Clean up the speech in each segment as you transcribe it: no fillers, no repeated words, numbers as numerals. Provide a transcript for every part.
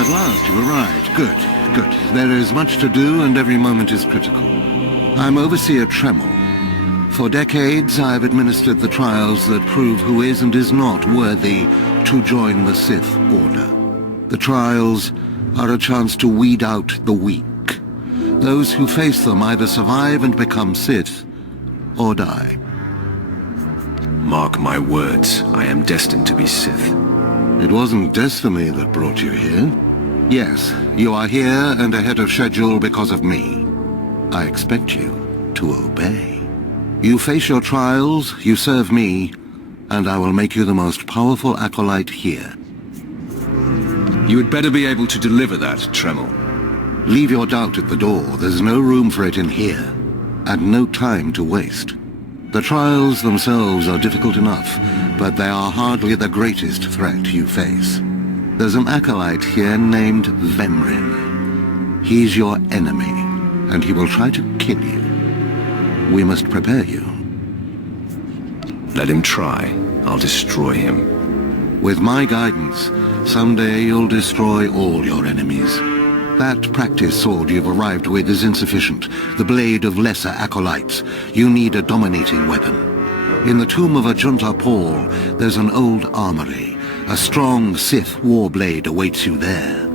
At last you arrived. Good, good. There is much to do and every moment is critical. I'm Overseer Tremel. For decades I've administered the trials that prove who is and is not worthy to join the Sith Order. The trials are a chance to weed out the weak. Those who face them either survive and become Sith, or die. Mark my words, I am destined to be Sith. It wasn't destiny that brought you here. Yes, you are here and ahead of schedule because of me. I expect you to obey. You face your trials, you serve me, and I will make you the most powerful acolyte here. You had better be able to deliver that, Tremel. Leave your doubt at the door. There's no room for it in here, and no time to waste. The trials themselves are difficult enough, but they are hardly the greatest threat you face. There's an acolyte here named Vemrin. He's your enemy, and he will try to kill you. We must prepare you. Let him try. I'll destroy him. With my guidance, someday you'll destroy all your enemies. That practice sword you've arrived with is insufficient. The blade of lesser acolytes. You need a dominating weapon. In the tomb of Ajunta Paul, there's an old armory. A strong Sith warblade awaits you there.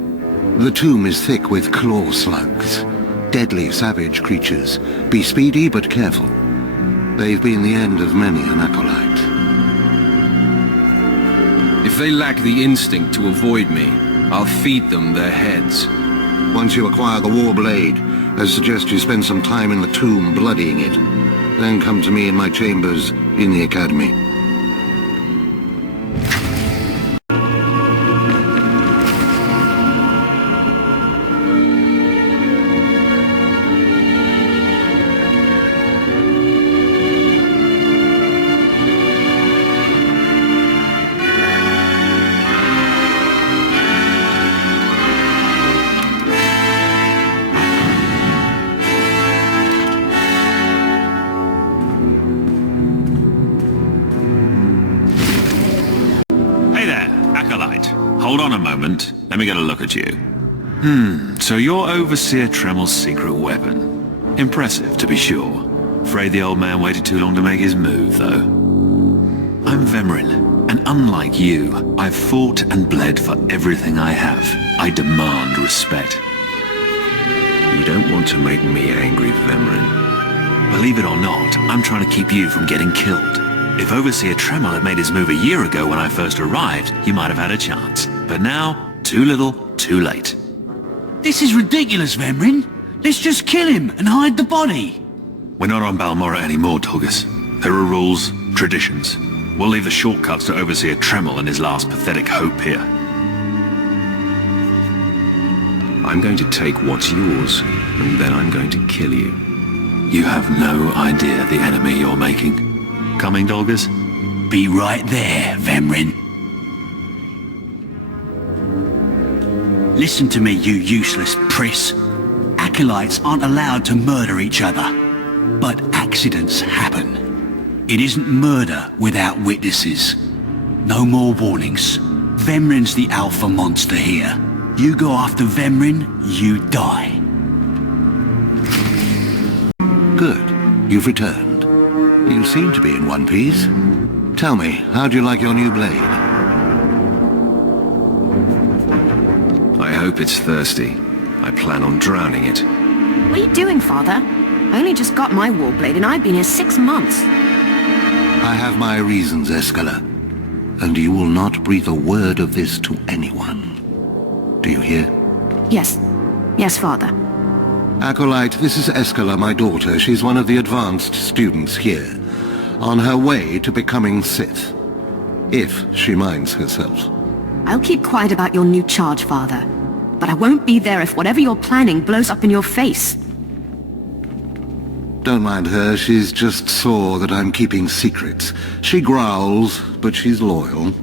The tomb is thick with claw slugs. Deadly savage creatures. Be speedy but careful. They've been the end of many an acolyte. If they lack the instinct to avoid me, I'll feed them their heads. Once you acquire the warblade, I suggest you spend some time in the tomb bloodying it. Then come to me in my chambers in the academy. Hold on a moment. Let me get a look at you. So you're Overseer Tremel's secret weapon. Impressive, to be sure. Afraid the old man waited too long to make his move, though. I'm Vemrin, and unlike you, I've fought and bled for everything I have. I demand respect. You don't want to make me angry, Vemrin. Believe it or not, I'm trying to keep you from getting killed. If Overseer Tremel had made his move a year ago when I first arrived, you might have had a chance. But now, too little, too late. This is ridiculous, Vemrin. Let's just kill him and hide the body. We're not on Balmorra anymore, Torgus. There are rules, traditions. We'll leave the shortcuts to Overseer Tremel and his last pathetic hope here. I'm going to take what's yours, and then I'm going to kill you. You have no idea the enemy you're making. Coming, Dolgus? Be right there, Vemrin. Listen to me, you useless priss. Acolytes aren't allowed to murder each other. But accidents happen. It isn't murder without witnesses. No more warnings. Vemrin's the alpha monster here. You go after Vemrin, you die. Good. You've returned. You seem to be in one piece. Tell me, how do you like your new blade? I hope it's thirsty. I plan on drowning it. What are you doing, Father? I only just got my warblade and I've been here 6 months. I have my reasons, Escala. And you will not breathe a word of this to anyone. Do you hear? Yes. Yes, Father. Acolyte, this is Escala, my daughter. She's one of the advanced students here. On her way to becoming Sith. If she minds herself. I'll keep quiet about your new charge, Father. But I won't be there if whatever you're planning blows up in your face. Don't mind her, she's just sore that I'm keeping secrets. She growls, but she's loyal.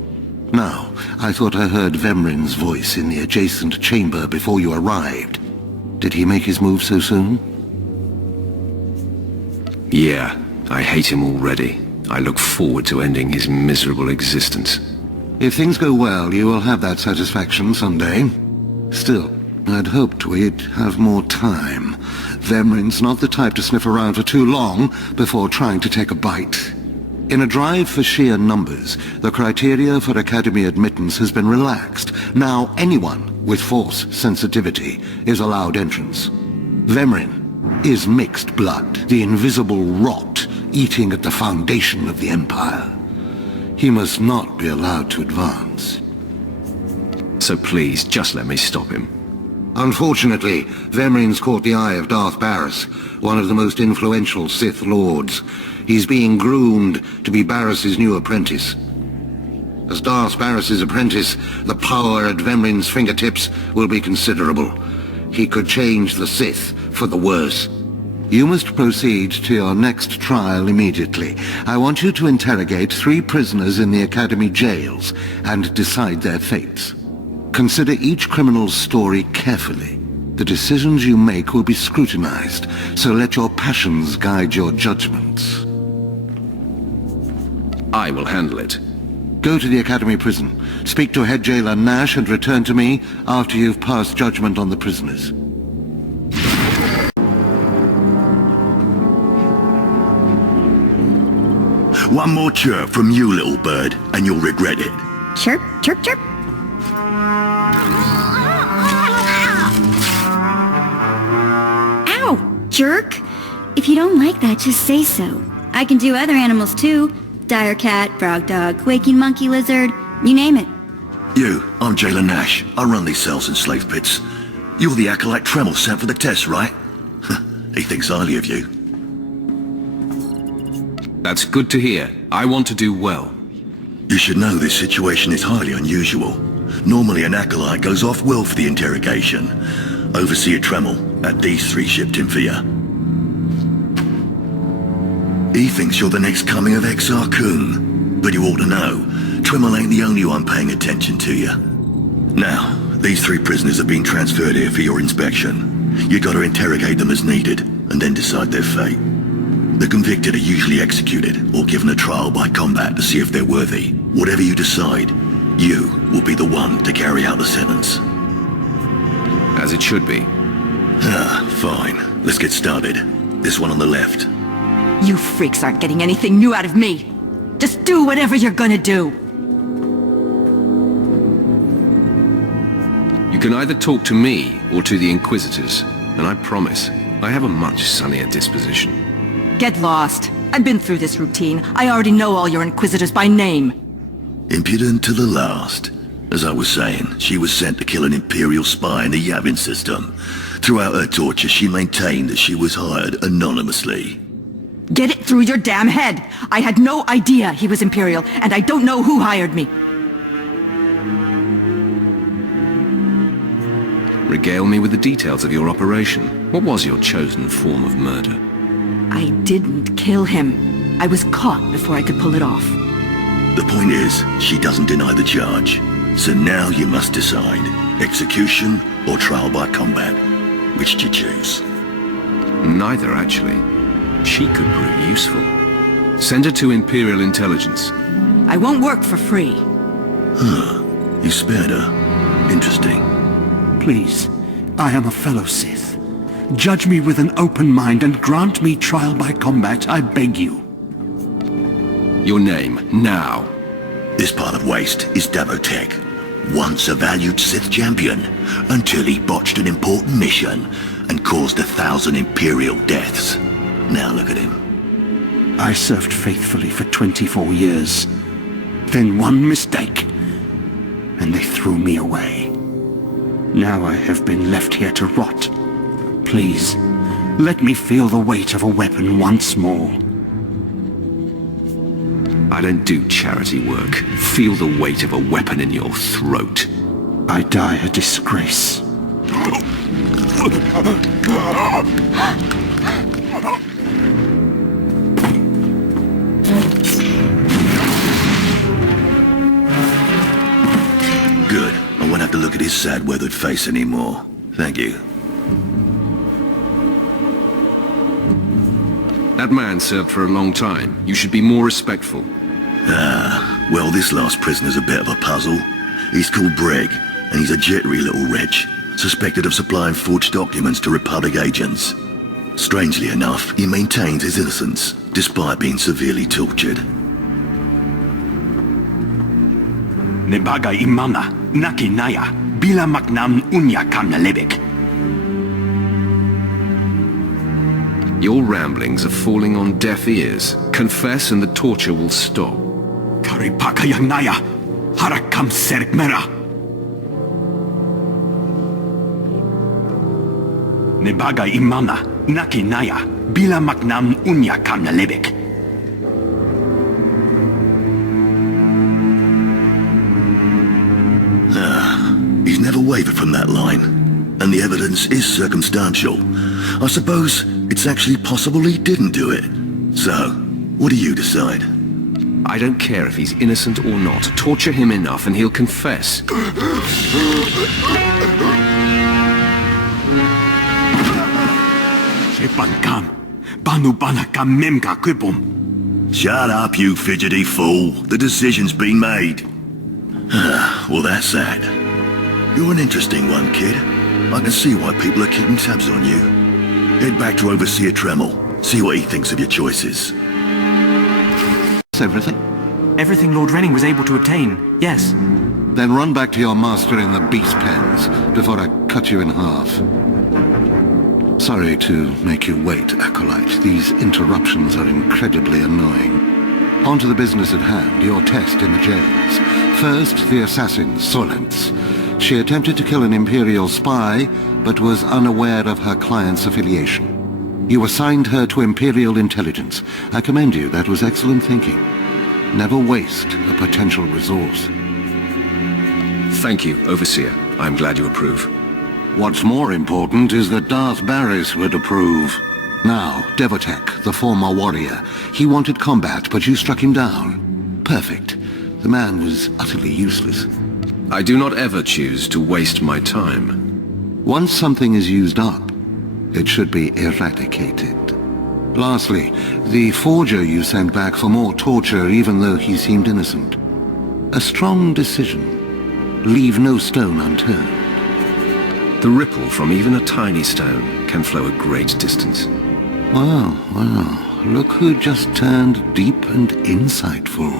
Now, I thought I heard Vemrin's voice in the adjacent chamber before you arrived. Did he make his move so soon? Yeah, I hate him already. I look forward to ending his miserable existence. If things go well, you will have that satisfaction someday. Still, I'd hoped we'd have more time. Vemrin's not the type to sniff around for too long before trying to take a bite. In a drive for sheer numbers, the criteria for Academy admittance has been relaxed. Now anyone with Force sensitivity is allowed entrance. Vemrin is mixed blood, the invisible rot eating at the foundation of the Empire. He must not be allowed to advance. So please, just let me stop him. Unfortunately, Vemrin's caught the eye of Darth Barris, one of the most influential Sith Lords. He's being groomed to be Barris's new apprentice. As Darth Barris's apprentice, the power at Vemrin's fingertips will be considerable. He could change the Sith for the worse. You must proceed to your next trial immediately. I want you to interrogate 3 prisoners in the Academy jails and decide their fates. Consider each criminal's story carefully. The decisions you make will be scrutinized, so let your passions guide your judgments. I will handle it. Go to the Academy prison. Speak to head jailer Nash and return to me after you've passed judgment on the prisoners. One more chirp from you, little bird, and you'll regret it. Chirp, chirp, chirp. Ow, jerk. If you don't like that, just say so. I can do other animals too. Dire cat, frog dog, quaking monkey lizard, you name it. You, I'm Jailer Nash. I run these cells and slave pits. You're the acolyte Tremel sent for the test, right? He thinks highly of you. That's good to hear. I want to do well. You should know this situation is highly unusual. Normally an acolyte goes off-world for the interrogation. Overseer Tremel, at these 3 shipped him for you. He thinks you're the next coming of Exar Kun. But you ought to know, Tremel ain't the only one paying attention to you. Now, these 3 prisoners have been transferred here for your inspection. You gotta interrogate them as needed, and then decide their fate. The convicted are usually executed, or given a trial by combat to see if they're worthy. Whatever you decide, you will be the one to carry out the sentence. As it should be. Fine. Let's get started. This one on the left. You freaks aren't getting anything new out of me. Just do whatever you're gonna do. You can either talk to me or to the Inquisitors, and I promise, I have a much sunnier disposition. Get lost. I've been through this routine. I already know all your Inquisitors by name. Impudent to the last. As I was saying, she was sent to kill an Imperial spy in the Yavin system. Throughout her torture, she maintained that she was hired anonymously. Get it through your damn head! I had no idea he was Imperial, and I don't know who hired me. Regale me with the details of your operation. What was your chosen form of murder? I didn't kill him. I was caught before I could pull it off. The point is, she doesn't deny the charge. So now you must decide. Execution or trial by combat. Which do you choose? Neither, actually. She could prove useful. Send her to Imperial Intelligence. I won't work for free. You spared her. Interesting. Please, I am a fellow Sith. Judge me with an open mind and grant me trial by combat, I beg you. Your name, now. This part of Waste is Davotech. Once a valued Sith champion, until he botched an important mission and caused 1,000 Imperial deaths. Now look at him. I served faithfully for 24 years. Then one mistake, and they threw me away. Now I have been left here to rot. Please, let me feel the weight of a weapon once more. I don't do charity work. Feel the weight of a weapon in your throat. I die a disgrace. Good. I won't have to look at his sad, weathered face anymore. Thank you. That man served for a long time. You should be more respectful. Well, this last prisoner's a bit of a puzzle. He's called Breg, and he's a jittery little wretch. suspected of supplying forged documents to Republic agents. Strangely enough, he maintains his innocence, despite being severely tortured. Nebaga imana, naki naya, bila maknam unya kamna lebek. Your ramblings are falling on deaf ears. Confess and the torture will stop. Karipaka yang naya, harakam serk mera. Nebaga imana, naki naya, bila maknam unya kamna lebek. He's never wavered from that line, and the evidence is circumstantial. I suppose it's actually possible he didn't do it. So, what do you decide? I don't care if he's innocent or not. Torture him enough and he'll confess. Shut up, you fidgety fool. The decision's been made. Well, that's that. You're an interesting one, kid. I can see why people are keeping tabs on you. Head back to Overseer Tremel. See what he thinks of your choices. Everything? Everything Lord Renning was able to obtain, yes. Then run back to your master in the beast pens before I cut you in half. Sorry to make you wait, Acolyte. These interruptions are incredibly annoying. On to the business at hand, your test in the jails. First, the assassin, Solence. She attempted to kill an Imperial spy, but was unaware of her client's affiliation. You assigned her to Imperial intelligence. I commend you. That was excellent thinking. Never waste a potential resource. Thank you, Overseer. I'm glad you approve. What's more important is that Darth Barris would approve. Now, Devotek, the former warrior. He wanted combat, but you struck him down. Perfect. The man was utterly useless. I do not ever choose to waste my time. Once something is used up, it should be eradicated. Lastly, the forger you sent back for more torture even though he seemed innocent. A strong decision. Leave no stone unturned. The ripple from even a tiny stone can flow a great distance. Wow, look who just turned deep and insightful.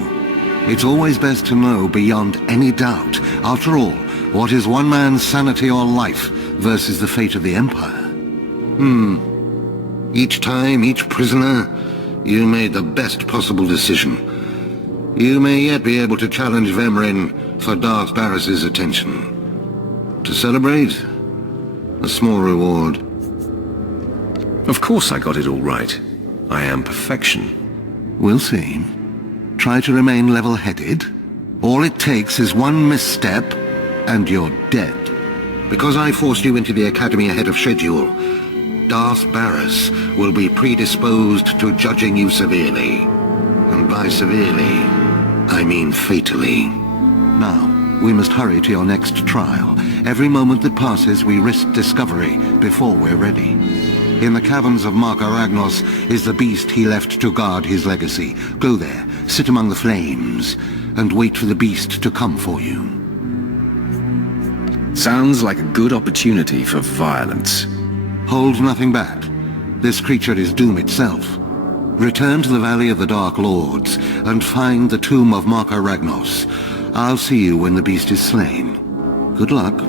It's always best to know beyond any doubt. After all, what is one man's sanity or life versus the fate of the Empire? Each time, each prisoner, you made the best possible decision. You may yet be able to challenge Vemrin for Darth Barris's attention. To celebrate, a small reward. Of course I got it all right. I am perfection. We'll see. Try to remain level-headed. All it takes is one misstep, and you're dead. Because I forced you into the Academy ahead of schedule, Darth Barris will be predisposed to judging you severely. And by severely, I mean fatally. Now, we must hurry to your next trial. Every moment that passes, we risk discovery before we're ready. In the caverns of Marka Ragnos is the beast he left to guard his legacy. Go there, sit among the flames, and wait for the beast to come for you. Sounds like a good opportunity for violence. Hold nothing back. This creature is doom itself. Return to the Valley of the Dark Lords and find the tomb of Marka Ragnos. I'll see you when the beast is slain. Good luck.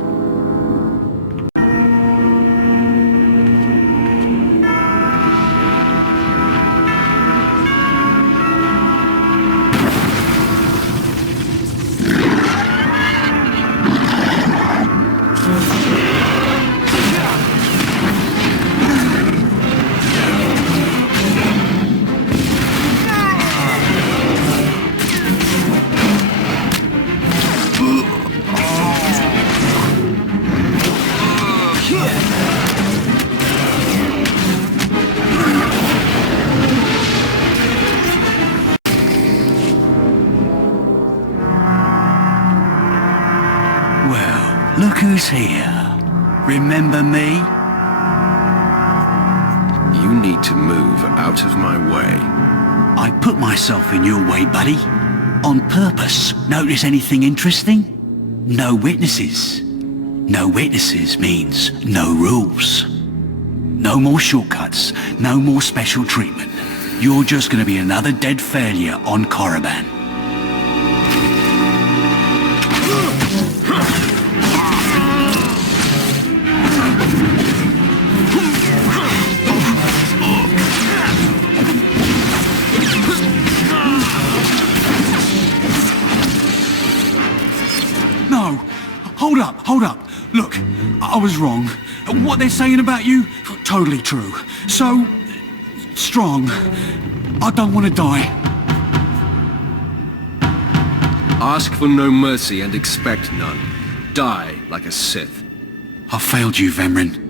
Look who's here. Remember me? You need to move out of my way. I put myself in your way, buddy. On purpose. Notice anything interesting? No witnesses. No witnesses means no rules. No more shortcuts, no more special treatment. You're just gonna be another dead failure on Korriban. No! Hold up! Look, I was wrong. What they're saying about you, totally true. So, strong. I don't want to die. Ask for no mercy and expect none. Die like a Sith. I failed you, Vemrin.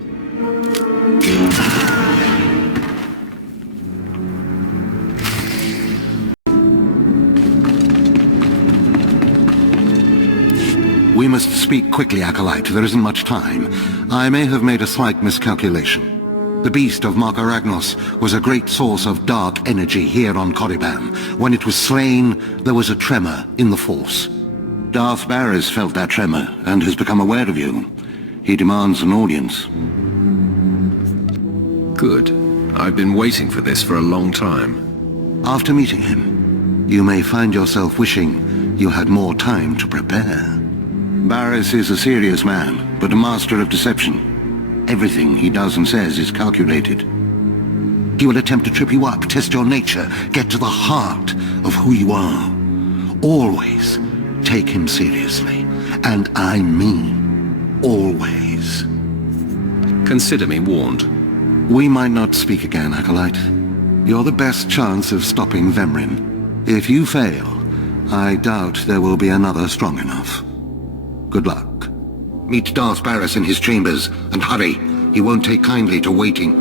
We must speak quickly, Acolyte. There isn't much time. I may have made a slight miscalculation. The beast of Mark Aragnos was a great source of dark energy here on Korriban. When it was slain, there was a tremor in the Force. Darth Barris felt that tremor and has become aware of you. He demands an audience. Good. I've been waiting for this for a long time. After meeting him, you may find yourself wishing you had more time to prepare. Barris is a serious man, but a master of deception. Everything he does and says is calculated. He will attempt to trip you up, test your nature, get to the heart of who you are. Always take him seriously. And I mean always. Consider me warned. We might not speak again, Acolyte. You're the best chance of stopping Vemrin. If you fail, I doubt there will be another strong enough. Good luck. Meet Darth Barris in his chambers, and hurry. He won't take kindly to waiting.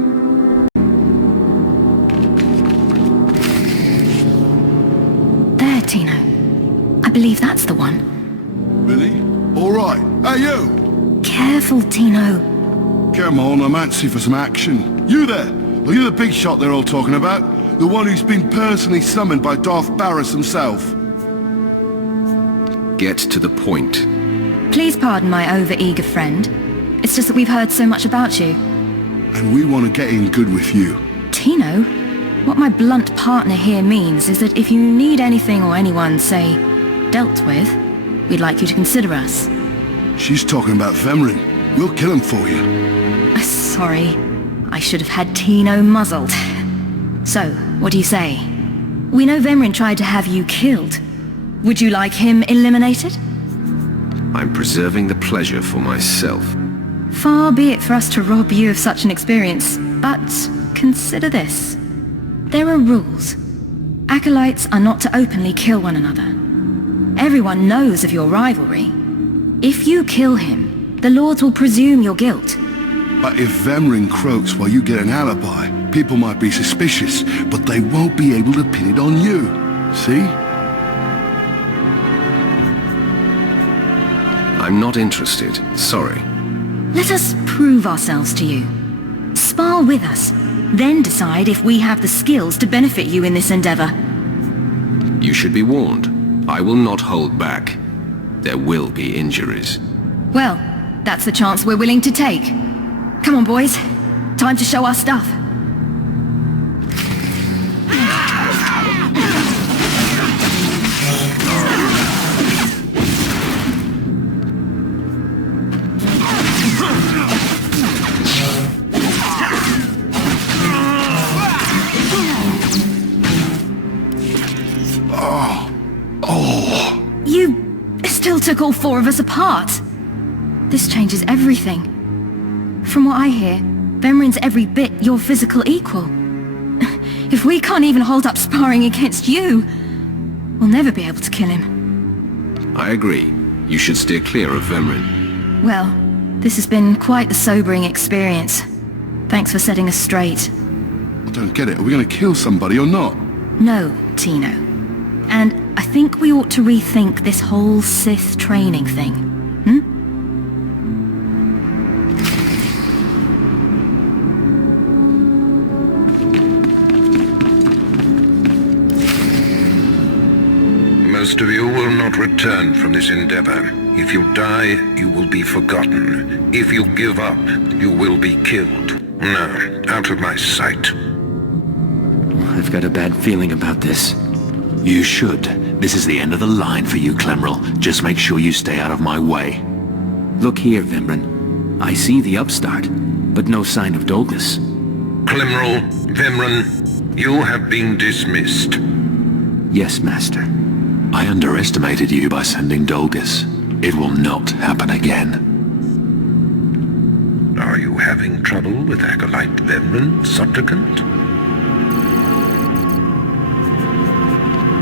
There, Tino. I believe that's the one. Really? All right. Hey, you! Careful, Tino. Come on, I'm antsy for some action. You there! Are you the big shot they're all talking about? The one who's been personally summoned by Darth Barris himself? Get to the point. Please pardon my over-eager friend. It's just that we've heard so much about you. And we want to get in good with you. Tino, what my blunt partner here means is that if you need anything or anyone, say, dealt with, we'd like you to consider us. She's talking about Vemrin. We'll kill him for you. Sorry. I should have had Tino muzzled. So, what do you say? We know Vemrin tried to have you killed. Would you like him eliminated? I'm preserving the pleasure for myself. Far be it for us to rob you of such an experience, but consider this. There are rules. Acolytes are not to openly kill one another. Everyone knows of your rivalry. If you kill him, the Lords will presume your guilt. But if Vemrin croaks while you get an alibi, people might be suspicious, but they won't be able to pin it on you. See? I'm not interested. Sorry. Let us prove ourselves to you. Spar with us, then decide if we have the skills to benefit you in this endeavor. You should be warned. I will not hold back. There will be injuries. Well, that's the chance we're willing to take. Come on, boys. Time to show our stuff. Took all four of us apart. This changes everything. From what I hear, Vemrin's every bit your physical equal. If we can't even hold up sparring against you, we'll never be able to kill him. I agree. You should steer clear of Vemrin. Well, this has been quite the sobering experience. Thanks for setting us straight. I don't get it. Are we going to kill somebody or not? No, Tino. And I think we ought to rethink this whole Sith training thing. Most of you will not return from this endeavor. If you die, you will be forgotten. If you give up, you will be killed. No, out of my sight. I've got a bad feeling about this. You should. This is the end of the line for you, Clemrel. Just make sure you stay out of my way. Look here, Vemran. I see the upstart, but no sign of Dolgus. Clemrel, Vemran, you have been dismissed. Yes, Master. I underestimated you by sending Dolgus. It will not happen again. Are you having trouble with Acolyte Vemran, Supplicant?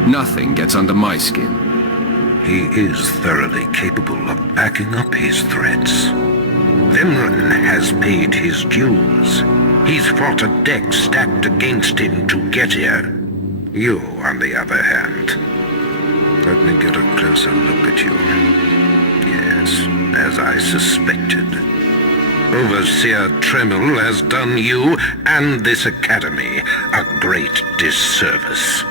Nothing gets under my skin. He is thoroughly capable of backing up his threats. Vemran has paid his dues. He's fought a deck stacked against him to get here. You, on the other hand, let me get a closer look at you. Yes, as I suspected. Overseer Tremel has done you and this academy a great disservice.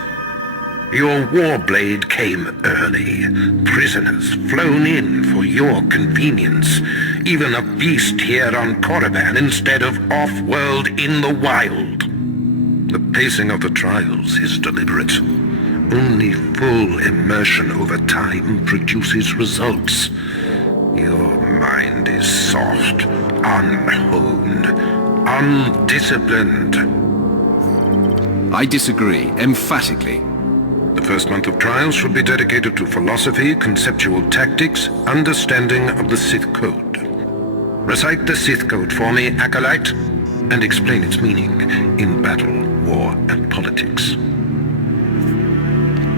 Your warblade came early. Prisoners flown in for your convenience. Even a beast here on Korriban instead of off-world in the wild. The pacing of the trials is deliberate. Only full immersion over time produces results. Your mind is soft, unhoned, undisciplined. I disagree, emphatically. The first month of trials should be dedicated to philosophy, conceptual tactics, understanding of the Sith Code. Recite the Sith Code for me, Acolyte, and explain its meaning in battle, war, and politics.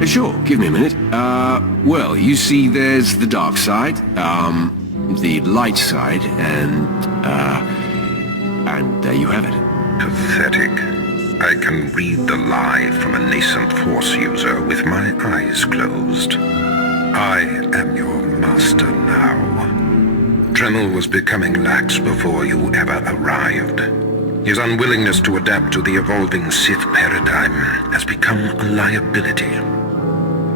Sure, give me a minute. Well, you see there's the dark side, the light side, and there you have it. Pathetic. I can read the lie from a nascent Force user with my eyes closed. I am your master now. Tremel was becoming lax before you ever arrived. His unwillingness to adapt to the evolving Sith paradigm has become a liability.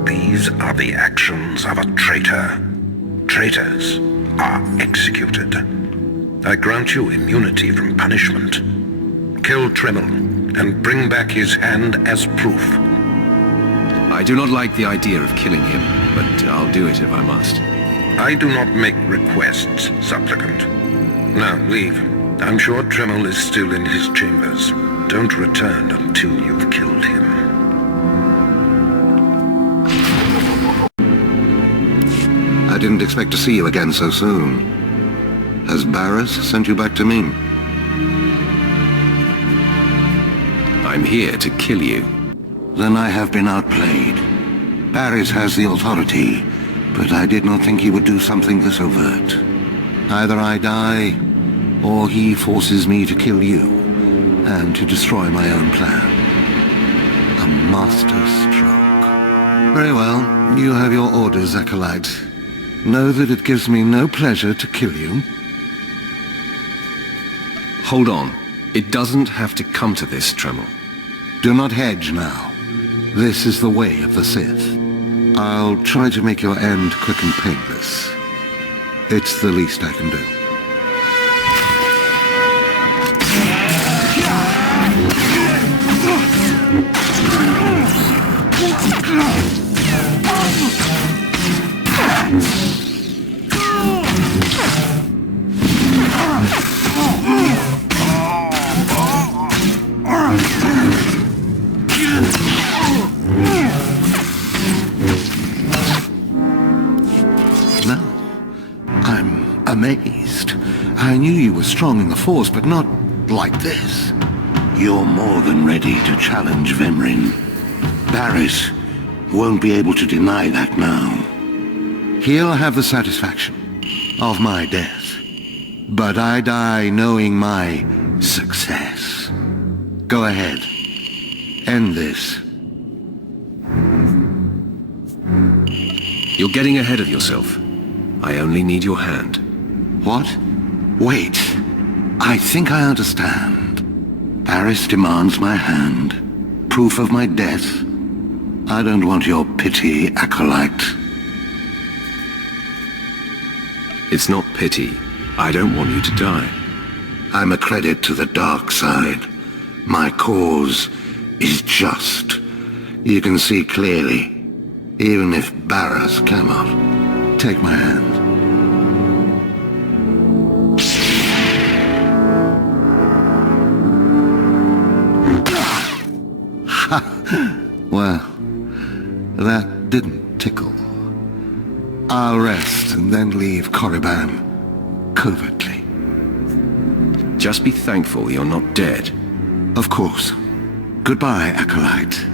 These are the actions of a traitor. Traitors are executed. I grant you immunity from punishment. Kill Tremel and bring back his hand as proof. I do not like the idea of killing him, but I'll do it if I must. I do not make requests, Supplicant. Now, leave. I'm sure Tremel is still in his chambers. Don't return until you've killed him. I didn't expect to see you again so soon. Has Barris sent you back to me? I'm here to kill you. Then I have been outplayed. Barris has the authority, but I did not think he would do something this overt. Either I die, or he forces me to kill you, and to destroy my own plan. A master stroke. Very well, you have your orders, Acolyte. Know that it gives me no pleasure to kill you. Hold on. It doesn't have to come to this, Tremel. Do not hedge now. This is the way of the Sith. I'll try to make your end quick and painless. It's the least I can do. Amazed. I knew you were strong in the Force, but not like this. You're more than ready to challenge Vemrin. Barris won't be able to deny that now. He'll have the satisfaction of my death. But I die knowing my success. Go ahead. End this. You're getting ahead of yourself. I only need your hand. What? Wait. I think I understand. Barris demands my hand. Proof of my death. I don't want your pity, Acolyte. It's not pity. I don't want you to die. I'm a credit to the dark side. My cause is just. You can see clearly, even if Barras cannot. Take my hand. Well, that didn't tickle. I'll rest and then leave Korribane covertly. Just be thankful you're not dead. Of course. Goodbye, Acolyte.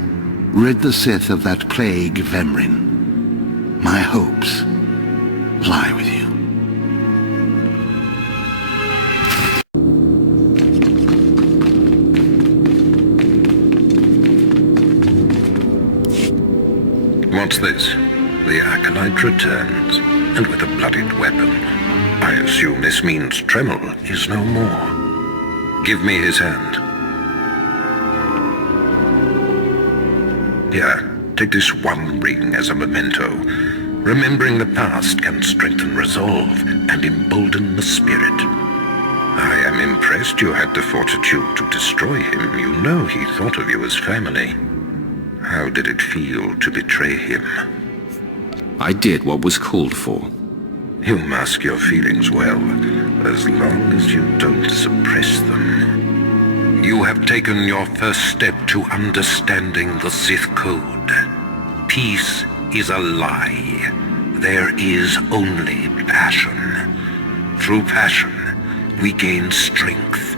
Rid the Sith of that plague, Vemrin. My hopes lie with you. What's this? The Acolyte returns, and with a bloodied weapon. I assume this means Tremel is no more. Give me his hand. Here, take this one ring as a memento. Remembering the past can strengthen resolve and embolden the spirit. I am impressed you had the fortitude to destroy him. You know he thought of you as family. How did it feel to betray him? I did what was called for. You mask your feelings well, as long as you don't suppress them. You have taken your first step to understanding the Sith Code. Peace is a lie. There is only passion. Through passion, we gain strength.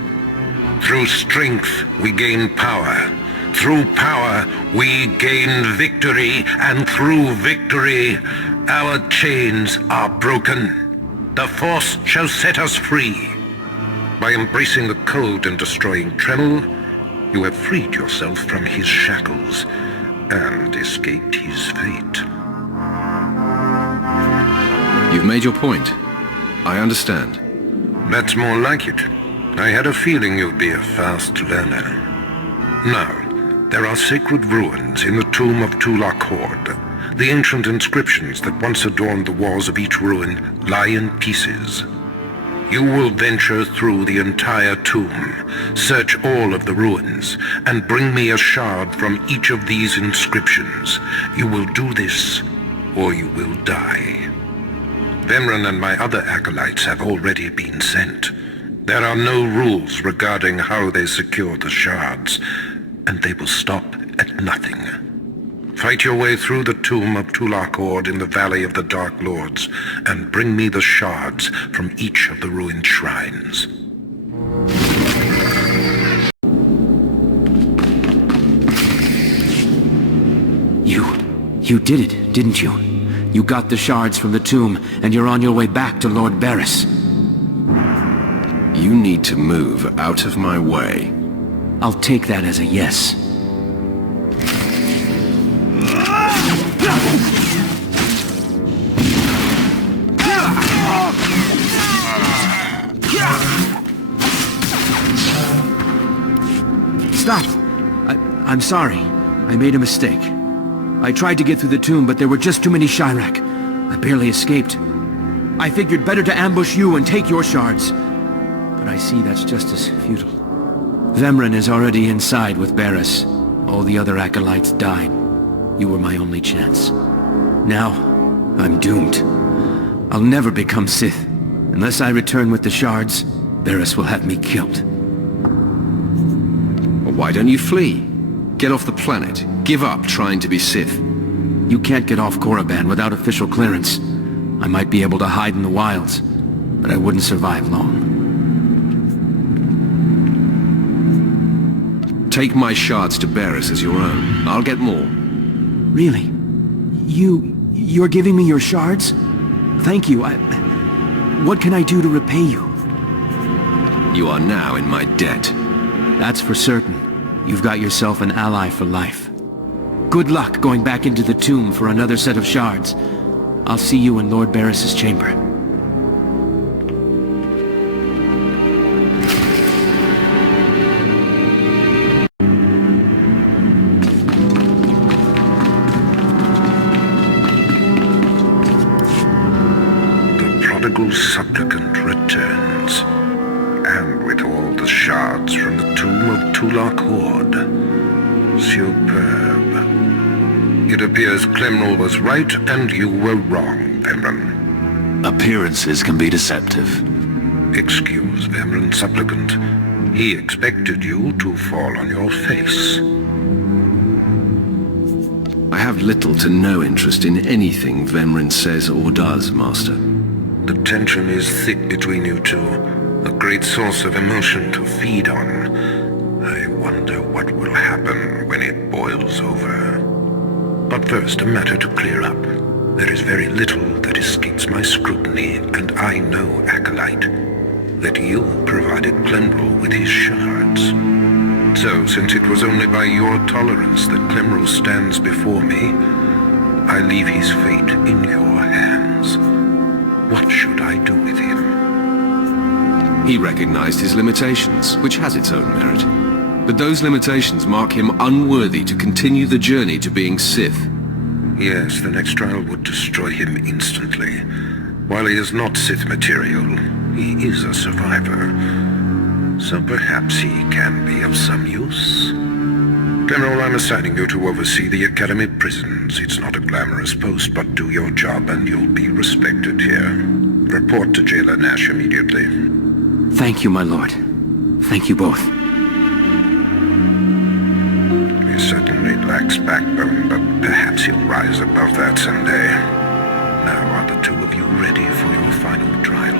Through strength, we gain power. Through power, we gain victory, and through victory, our chains are broken. The Force shall set us free. By embracing the code and destroying Tremel, you have freed yourself from his shackles and escaped his fate. You've made your point. I understand. That's more like it. I had a feeling you'd be a fast learner. Now, there are sacred ruins in the tomb of Tulak Horde. The ancient inscriptions that once adorned the walls of each ruin lie in pieces. You will venture through the entire tomb, search all of the ruins, and bring me a shard from each of these inscriptions. You will do this, or you will die. Vemrin and my other acolytes have already been sent. There are no rules regarding how they secure the shards, and they will stop at nothing. Fight your way through the tomb of Tulak Horde in the Valley of the Dark Lords, and bring me the shards from each of the ruined shrines. You did it, didn't you? You got the shards from the tomb, and you're on your way back to Lord Barras. You need to move out of my way. I'll take that as a yes. Stop! I'm sorry. I made a mistake. I tried to get through the tomb, but there were just too many Chirac. I barely escaped. I figured better to ambush you and take your shards. But I see that's just as futile. Vemrin is already inside with Barras. All the other acolytes died. You were my only chance. Now, I'm doomed. I'll never become Sith. Unless I return with the shards, Barras will have me killed. Well, why don't you flee? Get off the planet. Give up trying to be Sith. You can't get off Korribane without official clearance. I might be able to hide in the wilds, but I wouldn't survive long. Take my shards to Barras as your own. I'll get more. Really? You're giving me your shards? Thank you. What can I do to repay you? You are now in my debt. That's for certain. You've got yourself an ally for life. Good luck going back into the tomb for another set of shards. I'll see you in Lord Barras' chamber. The prodigal shards from the tomb of Tulak Horde. Superb. It appears Clemrel was right and you were wrong, Vemran. Appearances can be deceptive. Excuse Vemran, supplicant. He expected you to fall on your face. I have little to no interest in anything Vemran says or does, Master. The tension is thick between you two, a great source of emotion to feed on. I wonder what will happen when it boils over. But first, a matter to clear up. There is very little that escapes my scrutiny, and I know, Acolyte, that you provided Clemrel with his shards. So, since it was only by your tolerance that Clemrel stands before me, I leave his fate in your hands. What should I do with him? He recognized his limitations, which has its own merit. But those limitations mark him unworthy to continue the journey to being Sith. Yes, the next trial would destroy him instantly. While he is not Sith material, he is a survivor. So perhaps he can be of some use. General, I'm assigning you to oversee the Academy prisons. It's not a glamorous post, but do your job and you'll be respected here. Report to Jailer Nash immediately. Thank you, my lord. Thank you both. He certainly lacks backbone, but perhaps he'll rise above that someday. Now are the two of you ready for your final trial?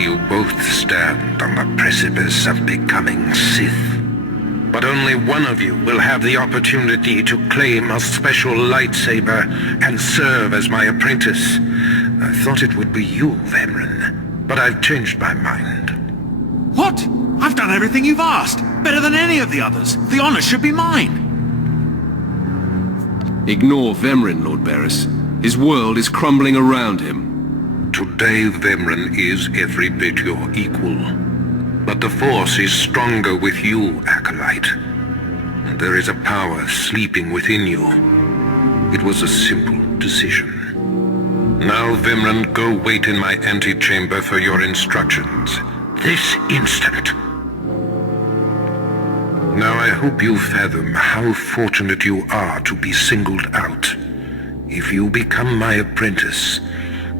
You both stand on the precipice of becoming Sith. But only one of you will have the opportunity to claim a special lightsaber and serve as my apprentice. I thought it would be you, Vemran, but I've changed my mind. What? I've done everything you've asked. Better than any of the others. The honor should be mine. Ignore Vemran, Lord Barris. His world is crumbling around him. Today, Vemran is every bit your equal. But the Force is stronger with you, Acolyte. And there is a power sleeping within you. It was a simple decision. Now, Vemran, go wait in my antechamber for your instructions. This instant. Now I hope you fathom how fortunate you are to be singled out. If you become my apprentice,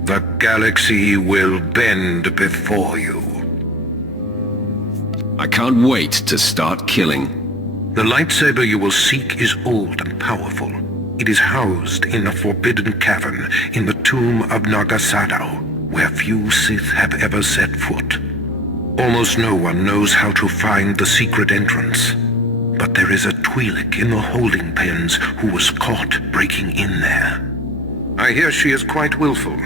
the galaxy will bend before you. I can't wait to start killing. The lightsaber you will seek is old and powerful. It is housed in a forbidden cavern in the tomb of Nagasadao, where few Sith have ever set foot. Almost no one knows how to find the secret entrance. But there is a Twi'lek in the holding pens who was caught breaking in there. I hear she is quite willful.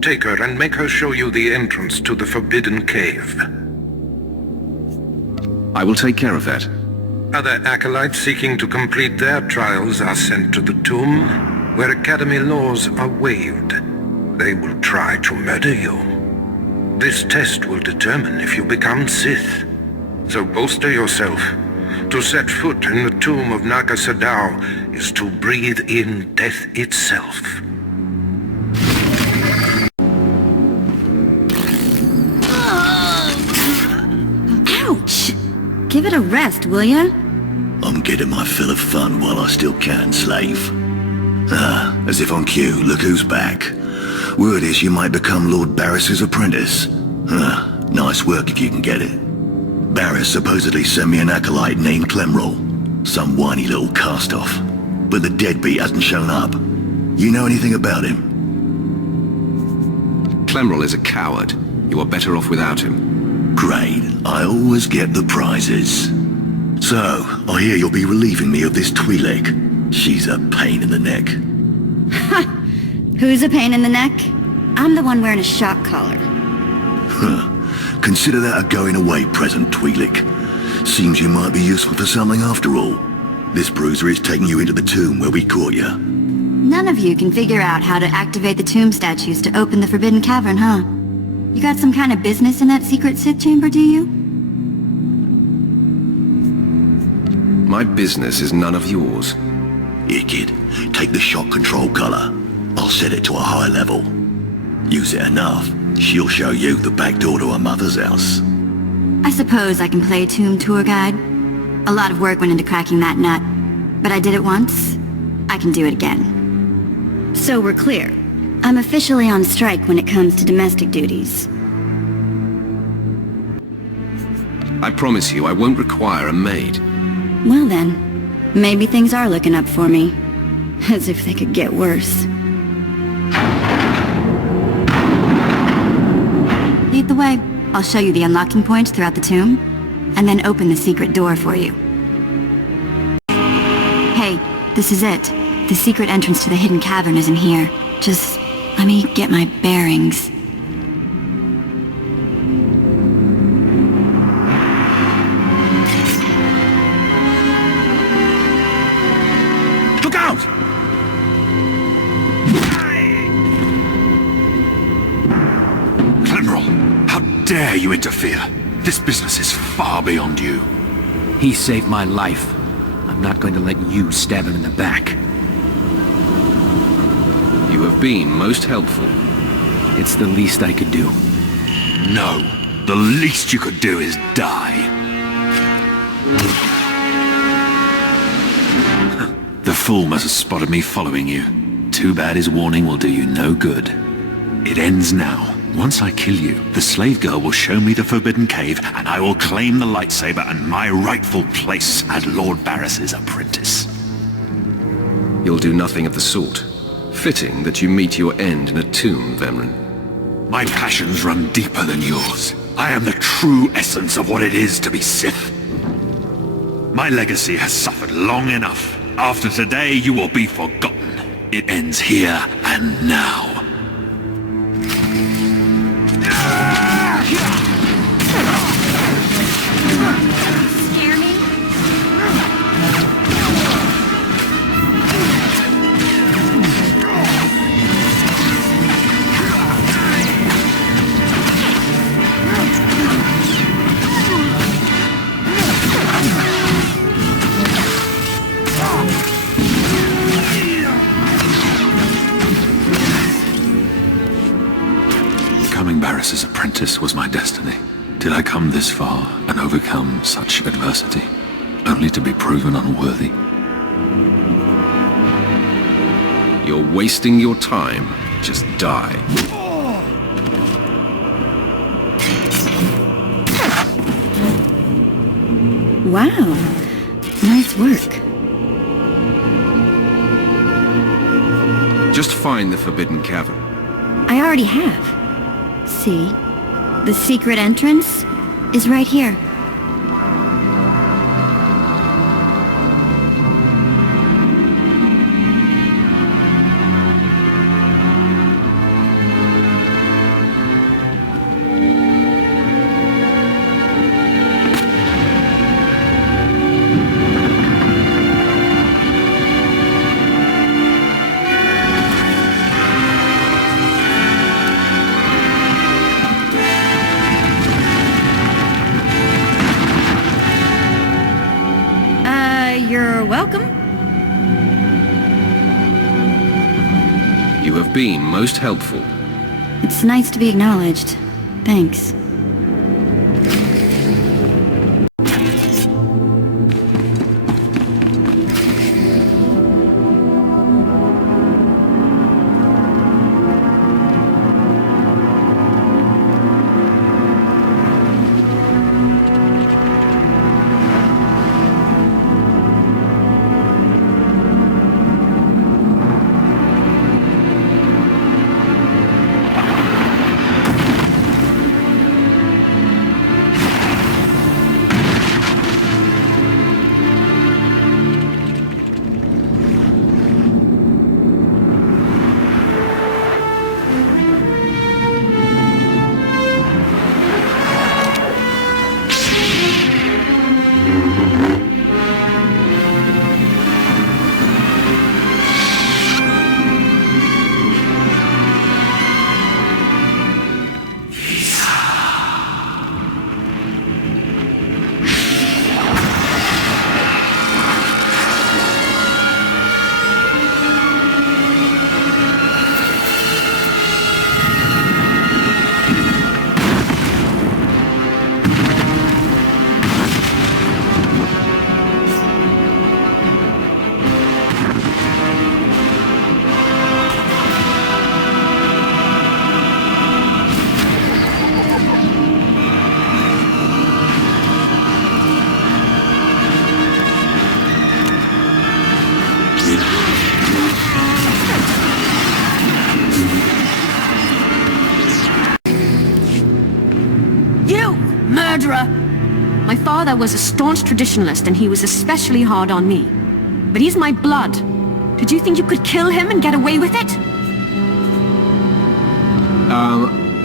Take her and make her show you the entrance to the forbidden cave. I will take care of that. Other acolytes seeking to complete their trials are sent to the tomb, where Academy laws are waived. They will try to murder you. This test will determine if you become Sith. So bolster yourself. To set foot in the tomb of Nagasadao is to breathe in death itself. Ouch! Give it a rest, will ya? I'm getting my fill of fun while I still can, slave. As if on cue, look who's back. Word is you might become Lord Barris's apprentice. Nice work if you can get it. Barris supposedly sent me an acolyte named Clemrel. Some whiny little cast-off. But the deadbeat hasn't shown up. You know anything about him? Clemrel is a coward. You are better off without him. Great. I always get the prizes. So, I hear you'll be relieving me of this Twi'lek. She's a pain in the neck. Who's a pain in the neck? I'm the one wearing a shock collar. Consider that a going-away present, Twi'lek. Seems you might be useful for something after all. This bruiser is taking you into the tomb where we caught you. None of you can figure out how to activate the tomb statues to open the Forbidden Cavern, huh? You got some kind of business in that secret Sith chamber, do you? My business is none of yours. Here, kid. Take the shock control collar. I'll set it to a high level. Use it enough, she'll show you the back door to her mother's house. I suppose I can play tomb tour guide. A lot of work went into cracking that nut, but I did it once. I can do it again. So we're clear. I'm officially on strike when it comes to domestic duties. I promise you I won't require a maid. Well then, maybe things are looking up for me. As if they could get worse. Lead the way. I'll show you the unlocking points throughout the tomb, and then open the secret door for you. Hey, this is it. The secret entrance to the hidden cavern is in here. Just let me get my bearings. Look out! Admiral, how dare you interfere? This business is far beyond you. He saved my life. I'm not going to let you stab him in the back. You have been most helpful. It's the least I could do. No, the least you could do is die. The fool must have spotted me following you. Too bad his warning will do you no good. It ends now. Once I kill you, the slave girl will show me the forbidden cave, and I will claim the lightsaber and my rightful place as Lord Barris's apprentice. You'll do nothing of the sort. Fitting that you meet your end in a tomb, Vemren. My passions run deeper than yours. I am the true essence of what it is to be Sith. My legacy has suffered long enough. After today, you will be forgotten. It ends here and now. Scare me? Becoming Barris's apprentice was my destiny. Did I come this far and overcome such adversity, only to be proven unworthy? You're wasting your time. Just die. Wow. Nice work. Just find the forbidden cavern. I already have. See? The secret entrance is right here. You're welcome. You have been most helpful. It's nice to be acknowledged. Thanks. murderer! My father was a staunch traditionalist and he was especially hard on me. But he's my blood. Did you think you could kill him and get away with it?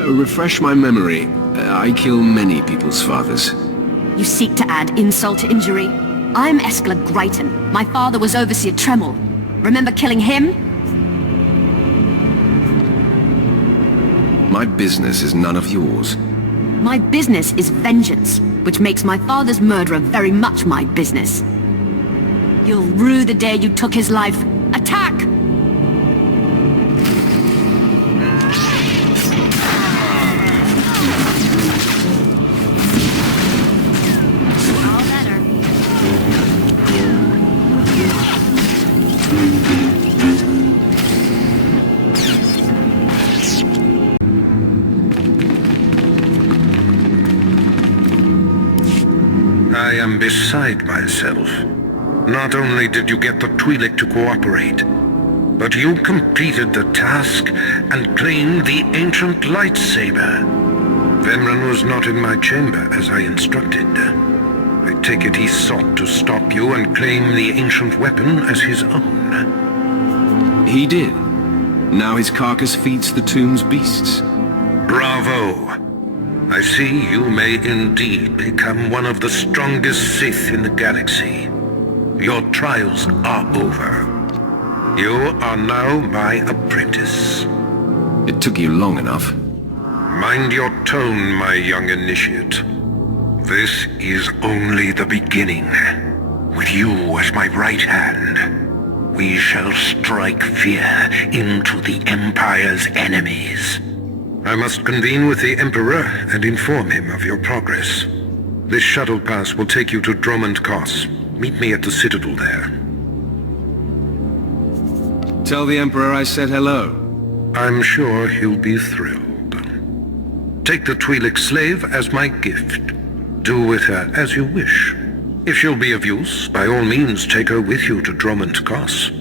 Refresh my memory. I kill many people's fathers. You seek to add insult to injury? I'm Eskla Greiton. My father was Overseer Tremel. Remember killing him? My business is none of yours. My business is vengeance, which makes my father's murderer very much my business. You'll rue the day you took his life. Attack! All better. I am beside myself. Not only did you get the Twi'lek to cooperate, but you completed the task and claimed the ancient lightsaber. Vemran was not in my chamber as I instructed. I take it he sought to stop you and claim the ancient weapon as his own. He did. Now his carcass feeds the tomb's beasts. Bravo! I see you may indeed become one of the strongest Sith in the galaxy. Your trials are over. You are now my apprentice. It took you long enough. Mind your tone, my young initiate. This is only the beginning. With you as my right hand, we shall strike fear into the Empire's enemies. I must convene with the Emperor and inform him of your progress. This shuttle pass will take you to Dromund Kos. Meet me at the Citadel there. Tell the Emperor I said hello. I'm sure he'll be thrilled. Take the Twi'lek slave as my gift. Do with her as you wish. If she'll be of use, by all means take her with you to Dromund Kos.